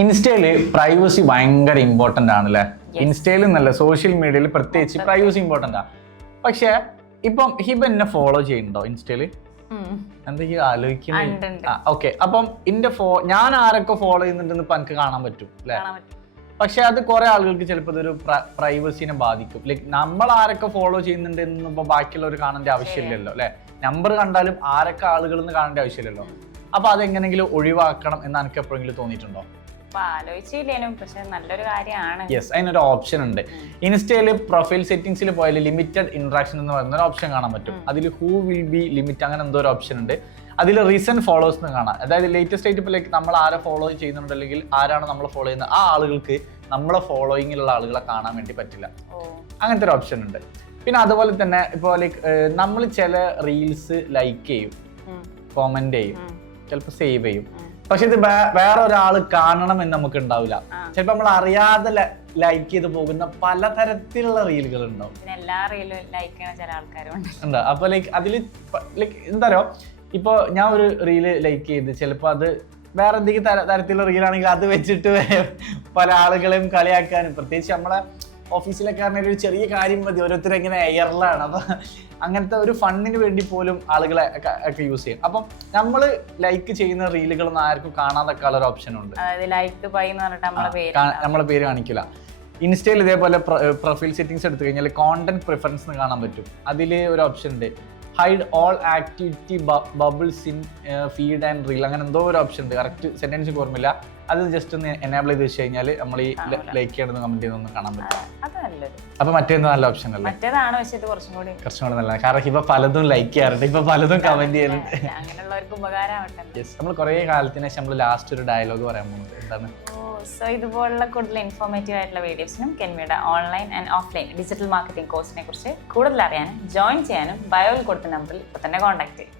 ഇൻസ്റ്റയില് പ്രൈവസി ഭയങ്കര ഇമ്പോർട്ടന്റ് ആണല്ലേ. ഇൻസ്റ്റയിൽ എന്നല്ല, സോഷ്യൽ മീഡിയയിൽ പ്രത്യേകിച്ച് പ്രൈവസി ഇമ്പോർട്ടന്റ് ആ. പക്ഷെ ഇപ്പം ഹിബ എന്നെ ഫോളോ ചെയ്യുന്നുണ്ടോ ഇൻസ്റ്റയില്? എന്തൊക്കെയോ ആലോചിക്കുന്നത്. ഓക്കെ, അപ്പം ഞാൻ ആരൊക്കെ ഫോളോ ചെയ്യുന്നുണ്ടെന്ന് ഇപ്പൊ എനിക്ക് കാണാൻ പറ്റും അല്ലെ. പക്ഷെ അത് കുറെ ആളുകൾക്ക് ചിലപ്പോൾ ഇതൊരു പ്രൈവസിനെ ബാധിക്കും. ലൈക്ക് നമ്മൾ ആരൊക്കെ ഫോളോ ചെയ്യുന്നുണ്ട് എന്ന് ഇപ്പൊ ബാക്കിയുള്ളവർ കാണേണ്ട ആവശ്യമില്ലല്ലോ അല്ലെ. നമ്പർ കണ്ടാലും ആരൊക്കെ ആളുകൾ എന്ന് കാണേണ്ട ആവശ്യമില്ലല്ലോ. അപ്പൊ അതെങ്ങനെങ്കിലും ഒഴിവാക്കണം എന്ന് എനിക്ക് എപ്പോഴെങ്കിലും തോന്നിയിട്ടുണ്ടോ? യെസ്, അതിനൊരു ഓപ്ഷൻ ഉണ്ട്. ഇൻസ്റ്റയില് പ്രൊഫൈൽ സെറ്റിംഗ്സിൽ പോയാൽ ലിമിറ്റഡ് ഇന്ററാക്ഷൻ എന്ന് പറയുന്ന ഒരു ഓപ്ഷൻ കാണാൻ പറ്റും. അതിൽ ഹൂ വിൽ ബി ലിമിറ്റ് അങ്ങനെ എന്തോ ഒരു ഓപ്ഷൻ ഉണ്ട്. അതിൽ റീസെന്റ് ഫോളോവേഴ്സ് എന്ന് കാണാം. അതായത് ലേറ്റസ്റ്റ് ആയിട്ട് ഇപ്പോൾ ലൈക്ക് നമ്മൾ ആരെ ഫോളോ ചെയ്യുന്നുണ്ട് അല്ലെങ്കിൽ ആരാണ് നമ്മൾ ഫോളോ ചെയ്യുന്നത് ആ ആളുകൾക്ക് നമ്മളെ ഫോളോയിങ്ങിലുള്ള ആളുകളെ കാണാൻ വേണ്ടി പറ്റില്ല. അങ്ങനത്തെ ഒരു ഓപ്ഷൻ ഉണ്ട്. പിന്നെ അതുപോലെ തന്നെ ഇപ്പോൾ ലൈക്ക് നമ്മൾ ചില റീൽസ് ലൈക്ക് ചെയ്യും, കോമന്റ് ചെയ്യും, ചിലപ്പോൾ സേവ് ചെയ്യും. പക്ഷെ ഇത് വേറെ ഒരാൾ കാണണം എന്ന് നമുക്ക് ഉണ്ടാവില്ല. ചിലപ്പോ നമ്മൾ അറിയാതെ ലൈക്ക് ചെയ്ത് പോകുന്ന പലതരത്തിലുള്ള റീലുകൾ ഉണ്ടാവും. അപ്പൊ ലൈക്ക് അതില് ലൈക്ക് എന്താ പറയുക, ഇപ്പൊ ഞാൻ ഒരു റീല് ലൈക്ക് ചെയ്ത് ചിലപ്പോ അത് വേറെ എന്തെങ്കിലും തരത്തിലുള്ള റീലാണെങ്കിൽ അത് വെച്ചിട്ട് പല ആളുകളെയും കളിയാക്കാനും, പ്രത്യേകിച്ച് നമ്മളെ ഓഫീസിലൊക്കെ ആണെങ്കിൽ ഒരു ചെറിയ കാര്യം മതി ഓരോരുത്തരും ഇങ്ങനെ എയറിലാണ്. അപ്പൊ അങ്ങനത്തെ ഒരു ഫണ്ടിന് വേണ്ടി പോലും ആളുകളെ ഒക്കെ യൂസ് ചെയ്യും. അപ്പം നമ്മൾ ലൈക്ക് ചെയ്യുന്ന റീലുകളൊന്നും ആർക്കും കാണാതൊക്കെ ഉള്ള ഒരു ഓപ്ഷൻ ഉണ്ട്. നമ്മളെ പേര് കാണിക്കില്ല. ഇൻസ്റ്റയിൽ ഇതേപോലെ പ്രൊഫൈൽ സെറ്റിംഗ്സ് എടുത്തു കഴിഞ്ഞാൽ കോണ്ടന്റ് പ്രിഫറൻസ് എന്ന് കാണാൻ പറ്റും. അതിൽ ഒരു ഓപ്ഷൻ ഉണ്ട്, hide all activity bubbles in feed and reel, അങ്ങനെ എന്തോ ഒരു ഓപ്ഷൻ ഉണ്ട്. കറക്റ്റ് സെന്റൻസ് ഓർമ്മയില്ല. അത് ജസ്റ്റ് ഒന്ന് എനേബിൾ ചെയ്ത് വെച്ച് കഴിഞ്ഞാൽ നമ്മൾ ഈ ലൈക്ക് ചെയ്യണമെന്ന് കമന്റ് ചെയ്യുന്നൊന്നും കാണാൻ പറ്റും. അപ്പൊ മറ്റേത് നല്ല ഓപ്ഷൻ അല്ലേ? കുറച്ചും കൂടി നല്ല, കാരണം ഇപ്പൊ പലതും ലൈക്ക് ചെയ്യാറുണ്ട്, ഇപ്പൊ പലതും കമന്റ് ചെയ്യാറുണ്ട്. നമ്മൾ കുറെ കാലത്തിന് ശേഷം നമ്മൾ ലാസ്റ്റ് ഒരു ഡയലോഗ് പറയാൻ പോകുന്നത് എന്താണ്? സോ ഇതുപോലുള്ള കൂടുതൽ ഇൻഫോർമേറ്റീവ് ആയിട്ടുള്ള വീഡിയോസിനും കെൻമിയുടെ online and offline digital marketing കോഴ്സിനെ കുറിച്ച് കൂടുതൽ അറിയാനും ജോയിൻ ചെയ്യാനും ബയോയിൽ കൊടുത്ത നമ്പറിൽ ഇപ്പൊ തന്നെ കോൺടാക്ട് ചെയ്യും.